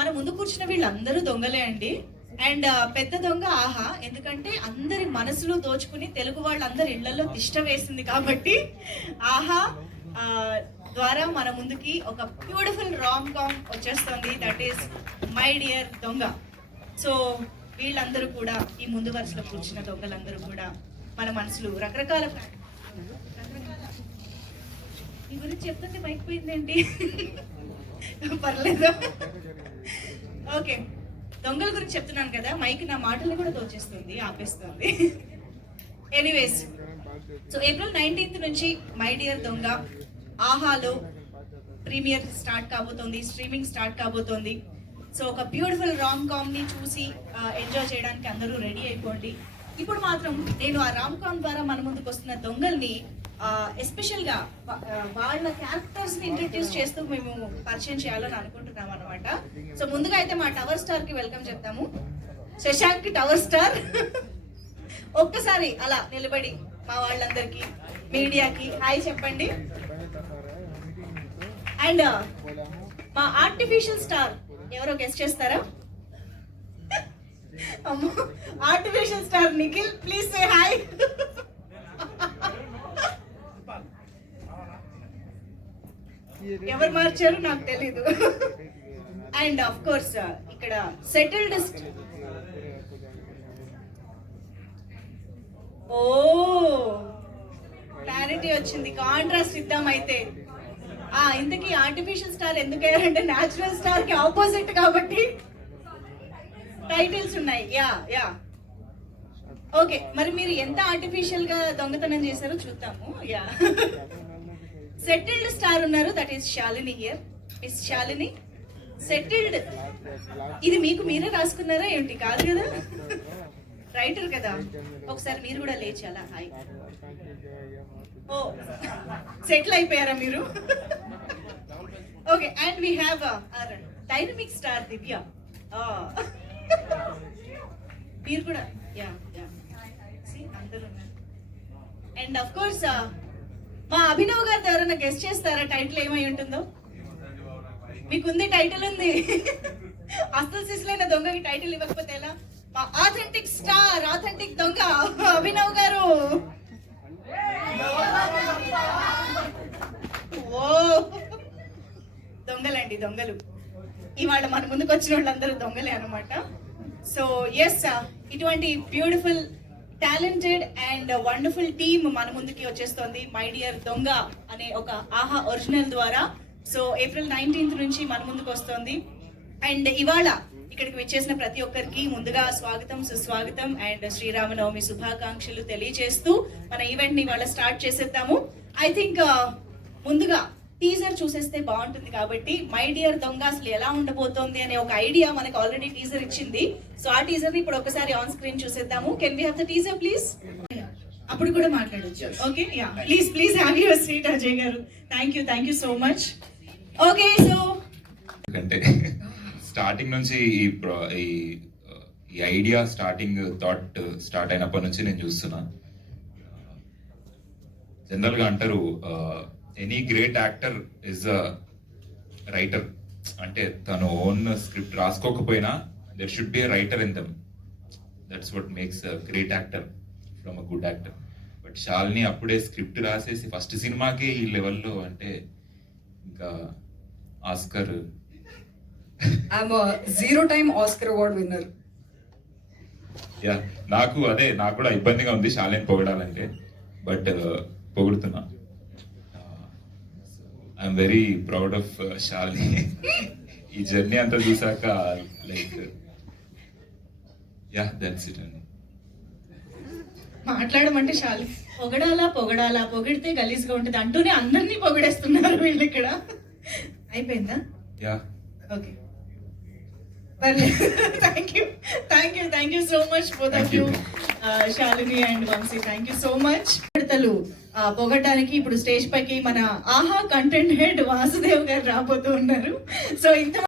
మన ముందు కూర్చున్న వీళ్ళందరూ దొంగలే అండి. అండ్ పెద్ద దొంగ ఆహా ఎందుకంటే అందరి మనసులో దోచుకుని తెలుగు వాళ్ళందరి ఇళ్ళలో తిష్ట వేసింది కాబట్టి ఆహా ద్వారా మన ముందుకి ఒక బ్యూటిఫుల్ రామ్ కామ్ వచ్చేస్తుంది. That is my dear Donga. So వీళ్ళందరూ కూడా ఈ ముందు వరుసలో కూర్చున్న దొంగలందరూ కూడా మన మనసులు రకరకాల రకరకాల ఈ గురించి చెప్తుంటే మైక్ పోయిందండి. పర్లేదు. ఓకే. దొంగల గురించి చెప్తున్నాను కదా మైక్ నా మాటలు కూడా దోచేస్తుంది ఆపేస్తుంది. ఎనీవేస్ సో ఏప్రిల్ నైన్టీన్త్ నుంచి మై డియర్ దొంగ ఆహాలో ప్రీమియర్ స్టార్ట్ కాబోతోంది స్ట్రీమింగ్ స్టార్ట్ కాబోతోంది. సో ఒక బ్యూటిఫుల్ రామ్ కామ్ని చూసి ఎంజాయ్ చేయడానికి అందరూ రెడీ అయిపోండి. ఇప్పుడు మాత్రం నేను ఆ రామ్ కామ్ ద్వారా మన ముందుకు వస్తున్న దొంగల్ని ఎస్పెషల్గా వాళ్ళ క్యారెక్టర్స్ని ఇంట్రడ్యూస్ చేస్తూ మేము పరిచయం చేయాలని అనుకుంటున్నాం అనమాట సో ముందుగా అయితే మా టవర్ స్టార్కి వెల్కమ్ చెప్తాము. శశాంక్ టవర్ స్టార్ ఒక్కసారి అలా నిలబడి మా వాళ్ళందరికీ మీడియాకి హాయ్ చెప్పండి. అండ్ మా ఆర్టిఫిషియల్ స్టార్ ఎవరో గెస్ట్ చేస్తారా? అమ్మో artificial star Nikhil please say hi ఎవరు మార్చారు నాకు తెలీదు. అండ్ ఆఫ్ కోర్స్ ఇక్కడ సెటిల్డ్ ఓ క్లారిటీ వచ్చింది. కాంట్రాస్ట్ ఇద్దాం అయితే. ఆ ఇంతకీ ఆర్టిఫిషియల్ స్టార్ ఎందుకు అయ్యారంటే న్యాచురల్ స్టార్కి ఆపోజిట్ కాబట్టి టైటిల్స్ ఉన్నాయి. యా యా ఓకే మరి మీరు ఎంత ఆర్టిఫిషియల్గా దొంగతనం చేశారో చూద్దాము. యా సెటిల్డ్ స్టార్ ఉన్నారు. That is Shalini here miss Shalini settled ఇది మీకు మీరే రాసుకున్నారా ఏంటి? కాదు కదా? రైటర్ కదా. ఒకసారి మీరు కూడా లేచి అలా హాయ్ ఓ సెటిల్ అయిపోయారా మీరు? Okay and we have dynamic star Divya మీరు కూడా యా యా అందరూ అండ్ అఫ్ కోర్స్ మా అభినవ్ గారు ఎవరైనా గెస్ట్ చేస్తారా? టైటిల్ ఏమై ఉంటుందో? మీకుంది టైటిల్ ఉంది. అసలు సిస్లైన దొంగకి టైటిల్ ఇవ్వకపోతే ఎలా? మా ఆథెంటిక్ స్టార్ ఆథెంటిక్ దొంగ అభినవ్ గారు. ఓ. దొంగలండి దొంగలు. ఇవాళ మన ముందుకు వచ్చిన వాళ్ళందరూ దొంగలే అనమాట సో ఎస్ ఇటువంటి beautiful talented and wonderful team మన ముందుకి వచ్చేస్తోంది మై డియర్ దొంగ అనే ఒక ఆహా ఒరిజినల్ ద్వారా. సో ఏప్రిల్ నైన్టీన్త్ నుంచి మన ముందుకు వస్తోంది. అండ్ ఇవాళ ఇక్కడికి వచ్చేసిన ప్రతి ఒక్కరికి ముందుగా స్వాగతం సుస్వాగతం అండ్ శ్రీరామనవమి శుభాకాంక్షలు తెలియజేస్తూ మన ఈవెంట్ని ఇవాళ స్టార్ట్ చేసేద్దాము. ఐ థింక్ ముందుగా టీజర్ చూసేస్తే బాగుంటుంది కాబట్టి మై డియర్ దొంగ అసలు ఎలా ఉండబోతోంది? అనే ఒక ఐడియా మనకు ఆల్రెడీ టీజర్ ఇచ్చింది. సో ఆ టీజర్ని ఇప్పుడు ఒకసారి ఆన్ స్క్రీన్ చూసేద్దాము. Can we have the teaser please అప్పుడు కూడా మాట్లాడొచ్చు. Okay yeah please please have your seat Ajay garu. Thank you thank you so much okay so ఎందుకంటే స్టార్టింగ్ నుంచి ఈ ఈ ఈ ఐడియా స్టార్టింగ్ థాట్ స్టార్ట్ అయినప్పటి నుంచి నేను చూస్తున్నా. జనరల్గా అంటారు any great actor is a writer అంటే తను own script రాసుకోకపోయినా there should be writer in them that's what makes great actor from a good actor but Shalini అప్పుడే స్క్రిప్ట్ రాసేసి ఫస్ట్ సినిమాకి ఈ లెవెల్లో అంటే ఇంకా Oscar zero time Oscar Award winner. Yeah నాకు అదే నాకు కూడా ఇబ్బందిగా ఉంది శాలిని పొగడాలంటే. But పొగుడుతున్నా. I'm very proud of Shalini ఈ జర్నీ అంతా చూసాక లైక్ యా దట్స్ ఇట్ అండి మాట్లాడమంటే చాలు. పొగడాలా పొగడాలా పొగిడితే గలీజ్గా ఉంటుంది అంటూనే అందరినీ పొగిడేస్తున్నారు వీళ్ళు ఇక్కడ. అయిపోయిందా? Yeah okay. Thank you thank you thank you so much both of you you. Shalini and Vamsi thank you so much విడతలు పొగటానికి ఇప్పుడు స్టేజ్ పైకి మన ఆహా కంటెంట్ హెడ్ వాసుదేవ్ గారు రాబోతూ ఉన్నారు. సో ఇంత